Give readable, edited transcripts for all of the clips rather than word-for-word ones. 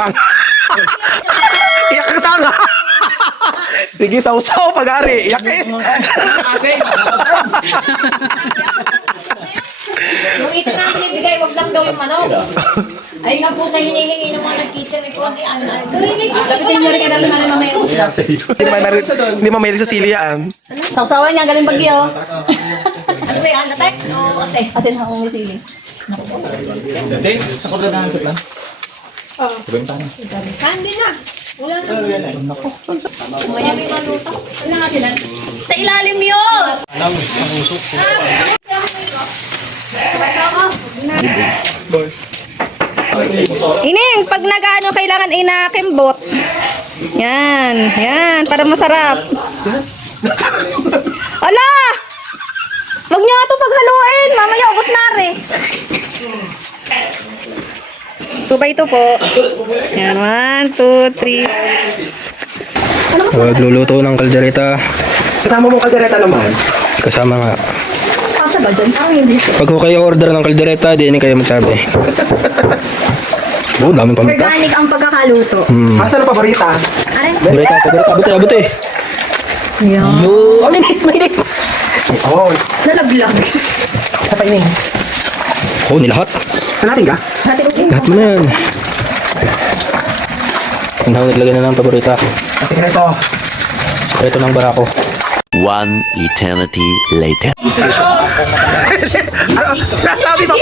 Mang. Iyak ka sana. Sige, sausaw pag-ari. Iyak eh. Yung ito na binibigay, wag lang daw yung manok. Ay nga po sa hinihingi ng mga nag-teacher, may konti ano. Dapitin nyo rin ka naman na mamaya usap. Hindi mamahilig sa sili yan. Sausawan niya, galing bagyo. Ano ba yan? Natek? Oo, kasi. Asin ha, umisili. Sa koordinahan sa plan? Oo. Benta na. Hindi na. Wala na. Umaya may maluto. Wala nga sila. Sa ilalim yun! Ining, pag nag-ano, kailangan inakimbot. Yan, yan, para masarap. Ala! Wag niyo nga ito paghaluin. Mamaya, ubos na rin. 2x2 po. Yan, 1, 2, 3. Magluluto ng kaldereta. Kasama mo kaldereta naman. Kasama nga. Kasya ba dyan? Hindi. Pag ko kayo order ng kaldereta, di kayo magsabi. Oh, daming paminta. Organic ang pagkakaluto. Asa na paborita? Aray. Paboreta, buti. Yan. Yo, mainit. Oo. Nalaglag. Sa pa ini. Oh, nilahat. Natin ka? Lahat mo na yan. Ang daw naglagay na ng paborita. Kasi ganito. Ito ng barako. One eternity later. Sabi mo.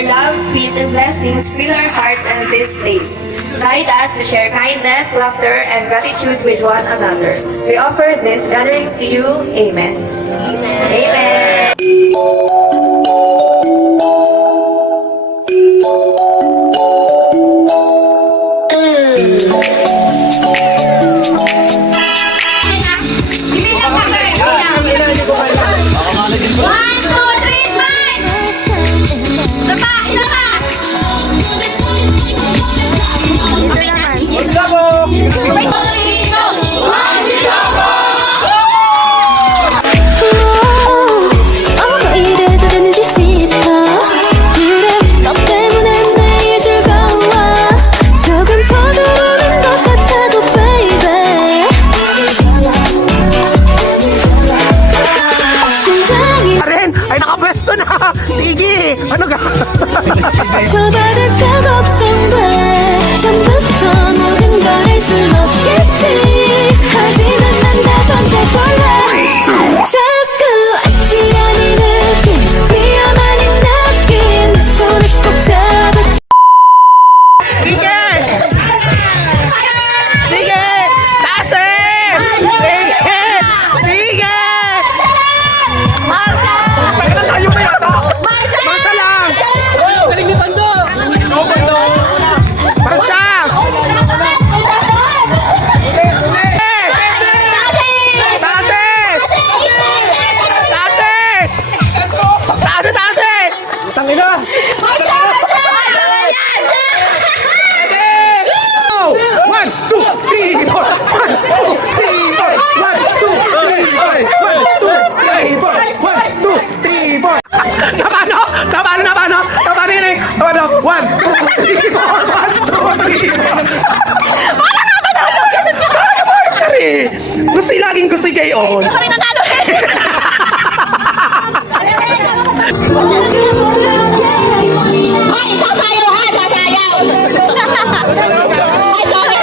Love, peace, and blessings fill our hearts and this place. Guide us to share kindness, laughter, and gratitude with one another. We offer this gathering to you. Amen. Amen. Amen. Sige! Ano ka? 저받을까 걱정돼 처음부터 모든 걸 할 순 없겠지 하지만 난 다 던져볼래 자꾸 알지 않은 느낌 위험한 이 느낌 내 손을 꼭 잡아줘 Sige! Sige! Tasin! Sige! Sige! Tayo ba yata? Marsa lang! Galing ni Pando! Marsa! Tangina! One, two, three, four. One, two, three, four. One, two, three, four. One, two, three, four. One, two, three, four. Napano? Yun eh. Napano? One, two, three, four. One, two, three, four. Gusto laging gusto gayon. Ako rin natalo eh. Ay, sasayaw ha, sasayaw. Ay, sorry.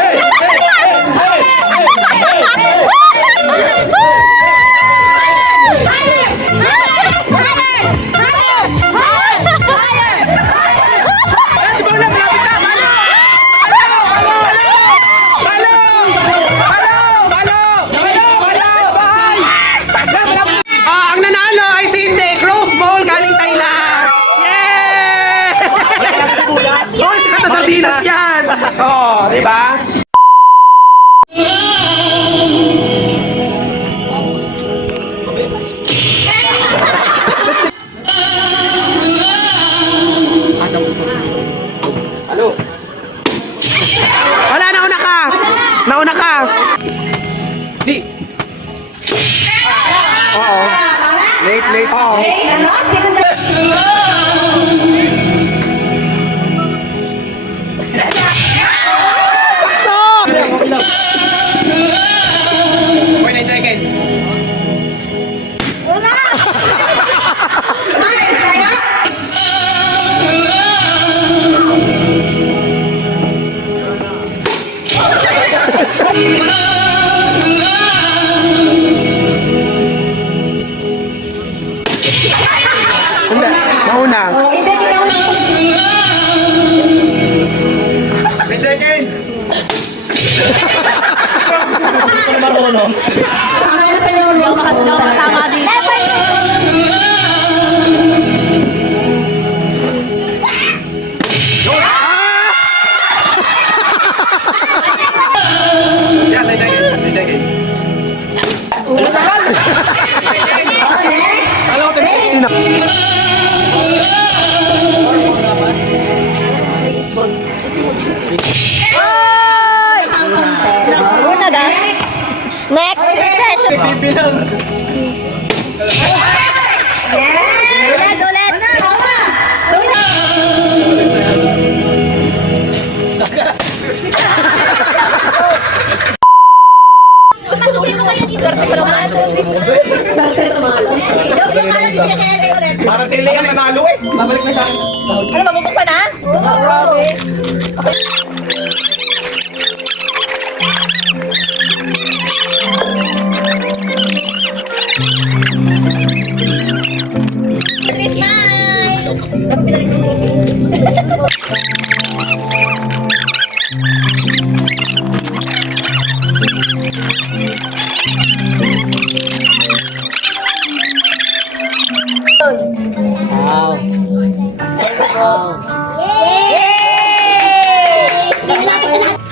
Ang nanalo ay si Inde Crossball galing Thailand. Yay! Oh, sikat na sardinas yan. Oh, di ba? Ano? Wala, nauna ka. Nauna ka. Di. Oo. Late. Oo. Hindi, mauna. Hindi, ikaw na. 10 seconds. Tama na sa'yo. Tama din. Yeah, 10 seconds. 10 seconds. Alam ko, 10 seconds. Sino? Una da. Next session. Ulit, ulit. Masulit mo kaya dito. Parang si Lea nanalo eh. Babalik na siya. Ano, mabubuksan na? Grabe.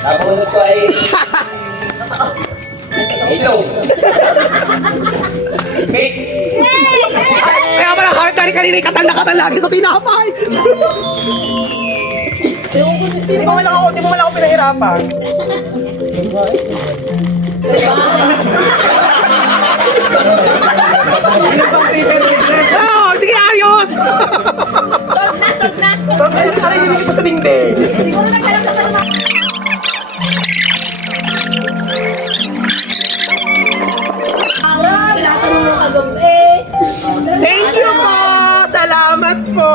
Nabunot ko ay... Hello. Cake. Kaya pala kahit kanina katal lagi sa tinapay. Di mo wala ako pinahirapan. Oh, hindi kaya ayos! Solve na, solve na. Sorry, hindi ko pa sa dingding. Siguro nagkaroon ka na. Thank you po! Salamat po!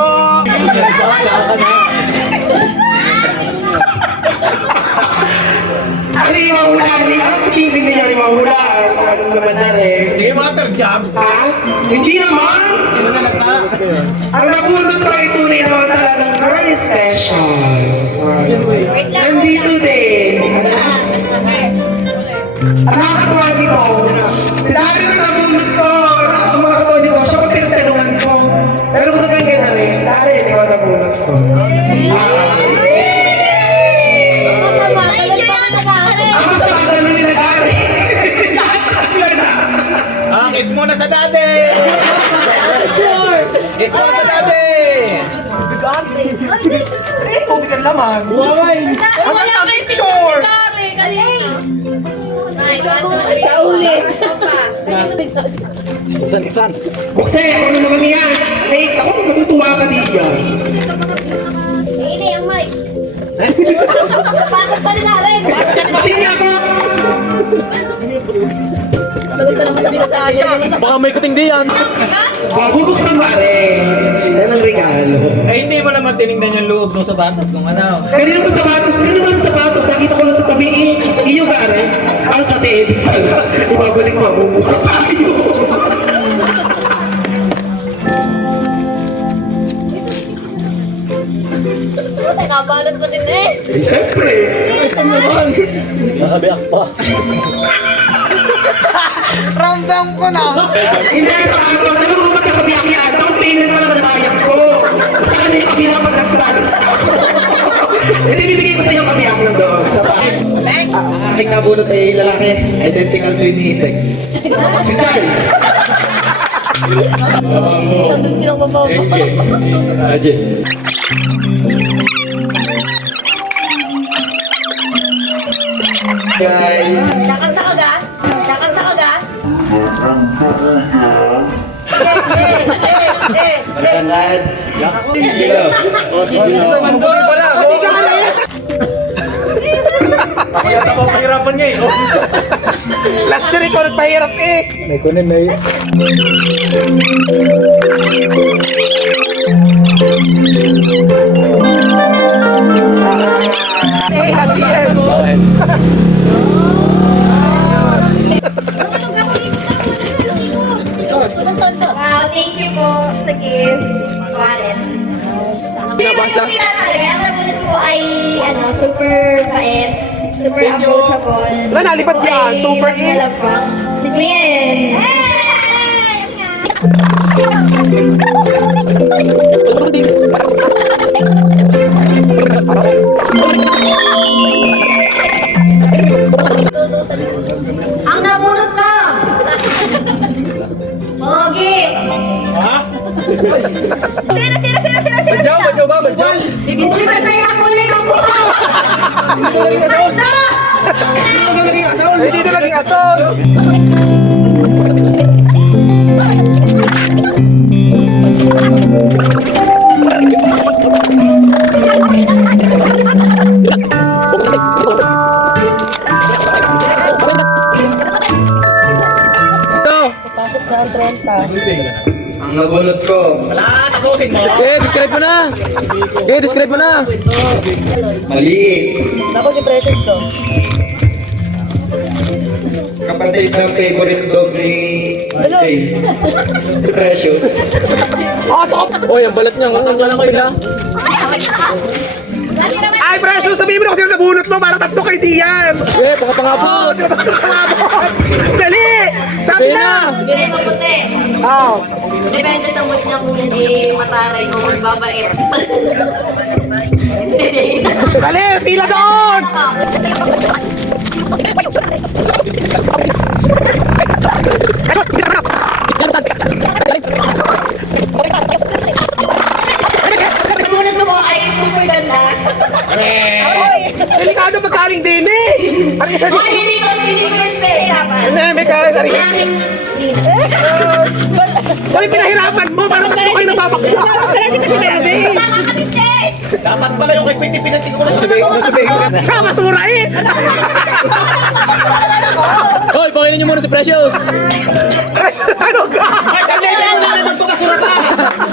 Halimbawa, ano sa TV niya halimbawa? Ano naman na rin? Hindi water jump. Ha? Hindi naman! Ang nabunod ko ay tunay naman talagang very special. Nandito din. Ang nakakatuwa dito, si dati na nabunod ko, sa mga katulad ko, siya ang pinagtanungan ko. Pero kung nagkagay na rin, dati hindi ko nabunod ko. Ako sa mga ganun yung nag-ari. Kiss muna sa dati! Kiss muna sa dati! Eh, tubig ang laman. Waway. Asan ang picture? Sa ulit. Bukse, ano naman yan? Wait, ako matutuwa ka dito. Ini ang mic. Pagod pa rin na rin. Pati niya ako. Pagod pa naman sa pinagsasabi. Baka may kuting di yan. Bubuksan mo rin. Yan ang regalo. Ay, hindi mo naman tinignan yung loob ng sapatos kung ano. Kanino ko sapatos? Kanino ko sapatos? Nakita ko lang sa tabi. Iyo ka rin. Ang sa tiid. Ibabalik mo. Mumukha tayo. Teka, balot pa din eh. Eh, siyempre. Nakabiyak pa. Ramdam ko na. Hindi sa ato. Alam mo magkakabiyak yan. Ang payment pala na nabayang ko. Saan yung kabila pag nag-promise ako? Hindi, binigay ko sa iyo kabiyak ng doon. Sa bahay. Ang aking nabunot ay lalaki. Identical twin ni Itek. Si Charles. Tandun pinagbabaw mo. Ajay. Guys. Kakanta ka ga? Kakanta ka ga? Magandang. Ako yata ko pahirapan nga eh. Last year ikaw nagpahirap eh. May kunin na yun. Eh, last year. Pasa. Ang nabunot ko ay, super bait. Super approachable. Wala, nalipat yan. Super in. Love ko. Si Queen. Ang nabunot ko! Pogi! Badyaw ba? Hindi ba tayo ang kulay ng buko? Hindi na naging asol. Ang nabunot ko. Wala, tapusin mo. Describe mo na. Describe mo na. Maliit. Ako si Precious to. Kapatid ng favorite dog ni Jay. Precious. Oy, ang balat niya. Ang balat ko ila. Ay, Precious, sabihin mo na kung sino nabunot mo para tatlo kay Dian. Baka pangapon. Dali! Sabi na! Hindi rin maputi. Oh. Depende sa mood niya kung hindi mataray o magbabait. Dali! Pila doon! Nabunod ko po ay super ganda. Delikado magkaling din eh! Parang isa Ay, hindi ko pinahiyapan. Hindi, may kaling sa rin. Dali, pinahirapan mo! Parang tayo kayo nababaksa! Wala, di ko sinabi! Dapat pala yung kay Quinty pinatik ko na Sabihin ka! Kamasura eh! Hoy, pakainin niyo muna si Precious. Precious, ano ka? Ay, dali mo na magpapasura pa.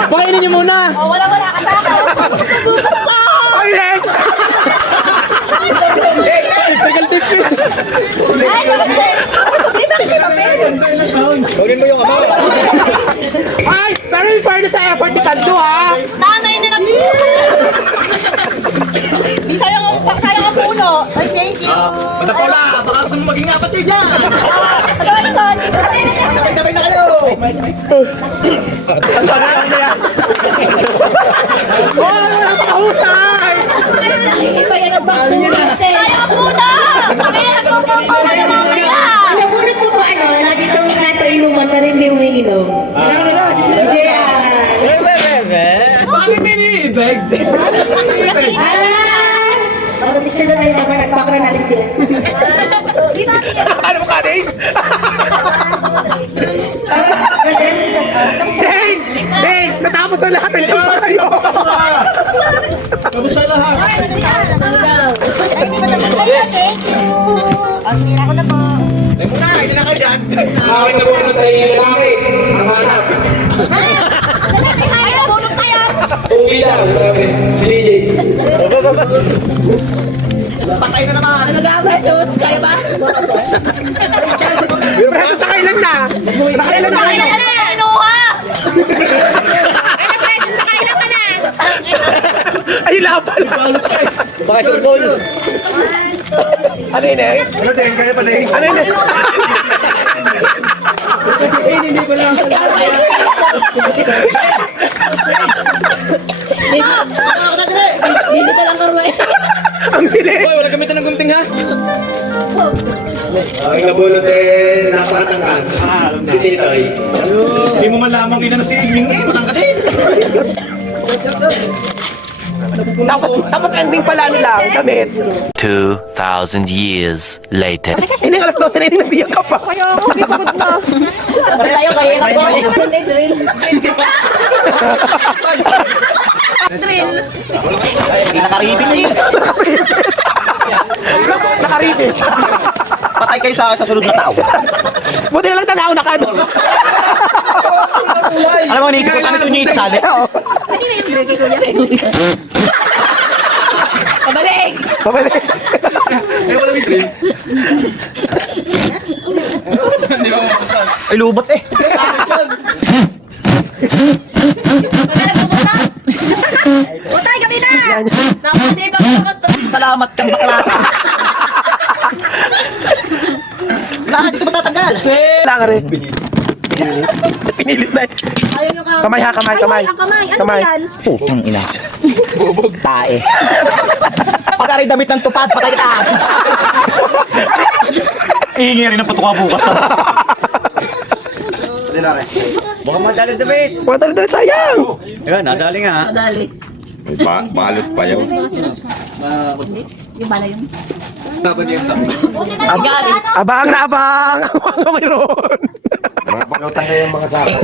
Pakainin niyo muna. Wala kataka. Ay, Len! Tagal tip. Ay, di ba may papel? Gawin mo yung ama. Ay, pero in fairness sa effort ni Kanto ha! Nanay na nag... Di sayang ang puno. Ay, thank you. Bata pala, baka gusto mo maging kapatid yan. Ano? Sabay-sabay na kayo. Oh, napakahusay! Iba yan ang bago natin. Sayang ang puno! Pakaya nagpapapapa na mamaya. Nabunod ko po lagi itong nasa inuman na rin hindi umiinom. Bakit pinibig? Ano, picture na tayo mga nagpapala natin sila. Ano mo ka, Dave? Dave! Dave! Natapos na lahat ng joke tayo! Kamusta lahat? Ay, di ba naman kayo? Thank you. O, sige na ako na po. Ay muna, hindi na kayo dyan. Aking nabunot ay lalaki. Ang hanap. Lalaki, ay, nabunot na yan. Uwi daw, sabi. Si DJ. Patay na naman. Precious, kaya ba? Precious, nakailan na? Nakailan na kayo? Kinuha! Ay, Precious, nakailan ka na. Ay, lapal! Baka sa ball. Ano yun eh? Ano din? Kaya pa din? Ano yun eh? Kasi hindi ko lang Dito ka lang karuay. ang bilis! Hoy, wala gamitan ng gunting ha. Aking nabunot eh, napakatangkan. Si Titoy. Hindi mo man lamang inano si Ingling eh, matangka din. Tapos ending pala nila ang damit. 2,000 years later. Hindi, alas 12 na hindi nagdiyak ka pa. Tayo kayo na po. Hindi nakaribig eh. Nakaribig. Patay kayo sa sunod na tao. Buti na lang tanaw na ka. Alam mo, naisip ko kami ito niyo ito sabi. Kanina yung drink ko niya. Pabalik! Pabalik. Ay, lubot eh. Maganda pumunta! Utay, kami na! salamat kang bakla. Lahat ito matatanggal. Lang rin. Pinilit na eh. Kamay ha, kamay, kamay. Ang kamay. Ano ba yan? Putang ina. Bubog. Tae. Pag aray damit ng tupad, patay ka. Ihingi rin ang patuka bukas. Baka madali damit. Matalo na sayang. Ayan, nadali nga. Balot pa yun. Yung bala yun. Abang na abang. Ang mga mayroon. Balutan na yung mga sako.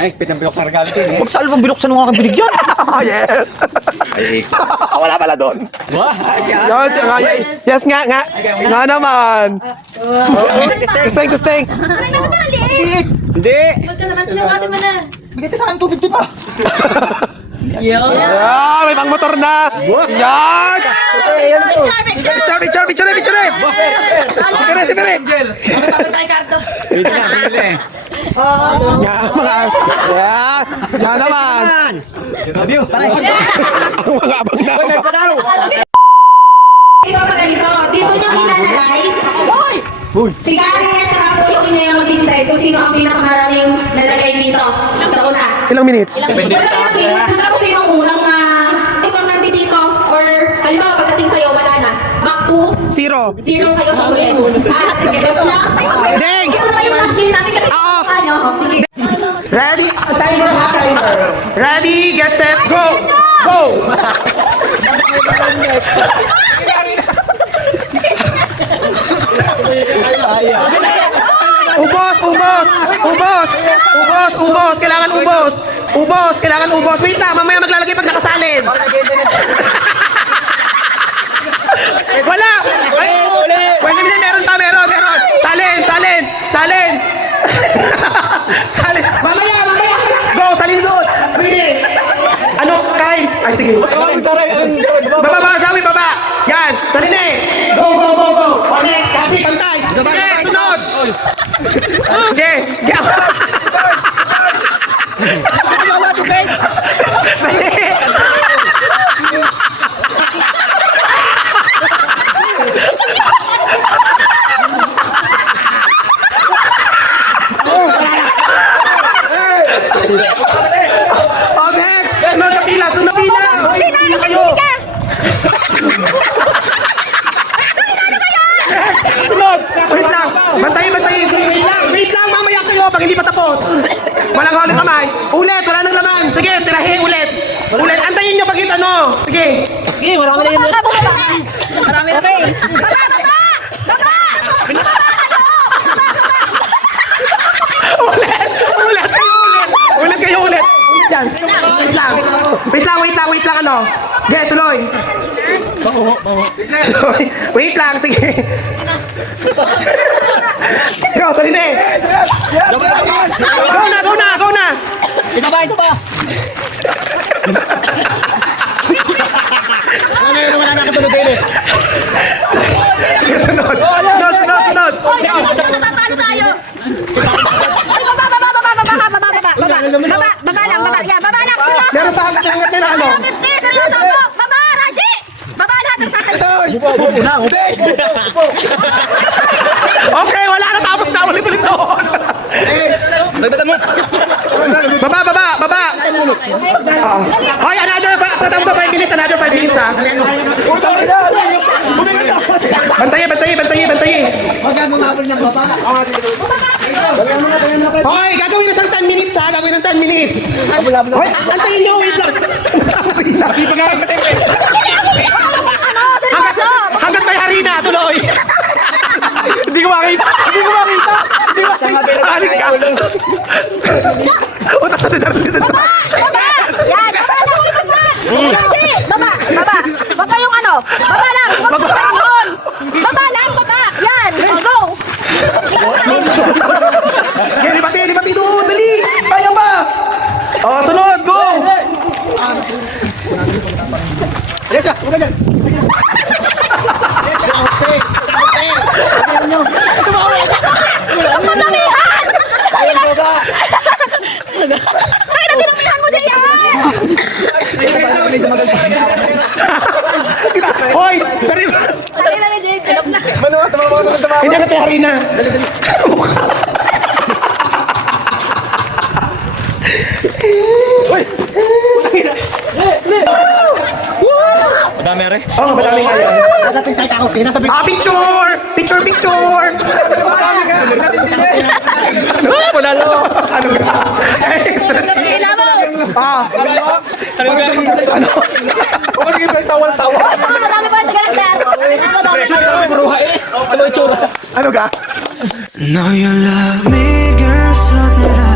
Ay, pinambilok sa regalo din eh. Huwag sa albang binuksan mo nga kang binigyan. Oh, yes. Ay, Wala pala doon. wah, Yes, nga, yes nga, nga. Nga naman. Gusteng, gusteng. Hindi. Bigay ka sa akin tubig dito. Yeah, may pang motor na. Yan. Picture, picture, picture, picture. Sipere, sipere. Wait na, bumili. Yan, mga. Yan. Yan naman. Review. Ang mga abang na. Iba pa ganito, dito nyo ilalagay. Si Gary at saka po yung inyo yung mag-decide kung sino ang pinakamaraming nalagay dito sa una. Ilang minutes? Wala yung minutes. Kung sino ang unang ikaw nandito or halimbawa pagdating sa'yo wala na. Back to 0. 0 kayo sa ulit. Yes na? Ding! Ito na yung last game natin kasi Oo. ano. Sige. Ready? Timer ha, timer. Ready, get set, go! Go! Ubos, ubos! Ubos! Ubos, ubos! Kailangan ubos! Ubos! Kailangan ubos! Wait lang, mamaya maglalagay pag nakasalin! Wala! Ay, wait a minute, meron pa, meron! Salin, salin, salin! Salin! Mamaya, mamaya! Go, salin doon! Ready! Ano, kain? Ay, sige. Baba, baba, Shawi, baba! Yan, salin eh! Go, go, go, go! Next, kasi, pantay! Sige, sunod! Sige, oh, next! Sunod na pila, sunod na pila! Pila kayo! Sunod! Wait lang! Bantayin, bantayin! Wait lang! Mamaya kayo pag hindi pa tapos! Walang huli kamay! Ulit! Wala nang laman! Sige, tirahin ulit! Ulit! Antayin nyo pag hit ano! Sige! Sige, marami na yun. Marami na kayo. Ulit! Ulit kayo ulit! Ulit kayo ulit! Ulit yan! Wait lang! Wait lang, wait lang, wait lang ano! Sige, tuloy! Wait lang, sige! Ikaw, salin eh! Go na, go na, go na! Isa ba, isa ba? Ano yun, wala na kasunod din eh. Sunod! Sunod, sunod, sunod! Natatalo tayo. Baba lang, baba. Yan, baba lang. Seryoso. Meron pa hanggat hanggat nila ano? 50, seryoso po. Baba, Raji. Baba lahat ng sakay. Okay, wala na, tapos na, ulit-ulit doon! Dagdagan mo. Baba, baba, baba! Hoy, another 5 minutes, another 5 minutes ha! Bantayin, bantayin, bantayin, bantayin! Hoy, gagawin na siyang 10 minutes ha, gagawin ng 10 minutes! Hoy, antayin nyo, wait lang! Kasi pag-aral ka tayo. Ano, seryoso. Hanggat may harina, tuloy! Hindi ko makita! Hindi ko makita! Hindi ko makita! Halik ka! Utak na si Darlene sa... Baba. Yan, baba lang. Raji, baba, baba. Wag kayong ano. Baba lang. Wag kayong doon. Baba lang, baba. Yan, go. Okay, libati doon! Dali! Kaya pa! Oh, sunod! Go! Alesha, huwag ka dyan. Ang madamihan! Ay, natin ang Hindi ka tayo harina. Madami, re. Oo, madami nga yan. Picture! Picture, picture! Wala lo. Ano ka? Extra Ano? Okay, sige, tawa-tawa. Madami pa, taga-taga. Ano ka? Know you love me, girl, so that I